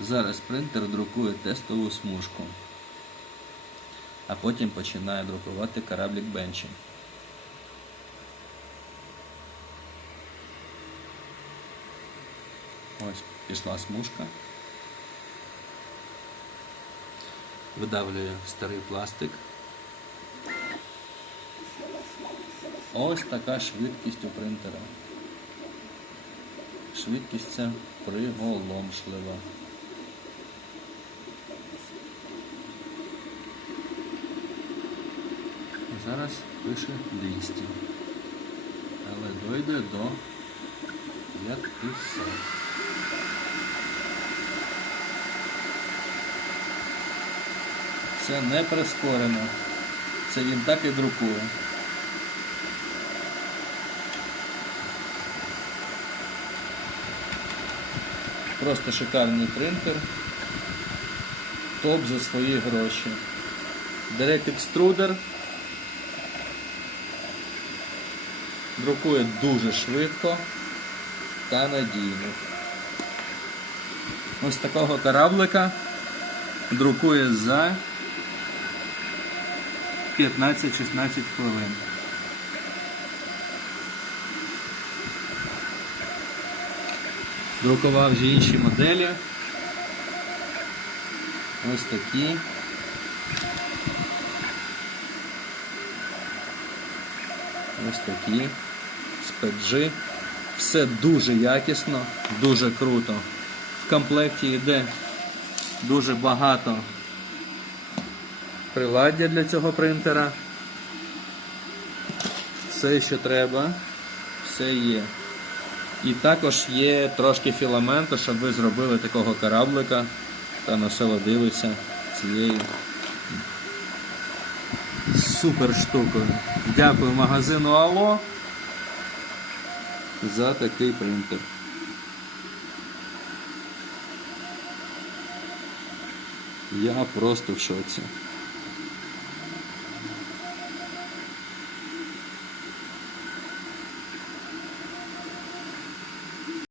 Зараз принтер друкує тестову смужку, а потім починає друкувати кораблік бенчі. Ось пішла смужка. Видавлює старий пластик. Ось така швидкість у принтера. Швидкість це приголомшлива. Зараз пише 200. Але дойде до 500. Це не прискорено. Це він так і друкує. Просто шикарний принтер. Топ за свої гроші. Direct Extruder. Друкує дуже швидко та надійно. Ось такого кораблика друкує за 15-16 хвилин. Друкував вже інші моделі. Ось такі. Ось такі. Спеджи. Все дуже якісно, дуже круто. В комплекті йде дуже багато приладдя для цього принтера. Все, що треба, все є. І також є трошки філаменту, щоб ви зробили такого кораблика та насолодилися цією супер штукою. Дякую магазину Алло за такий принтер. Я просто в шоці.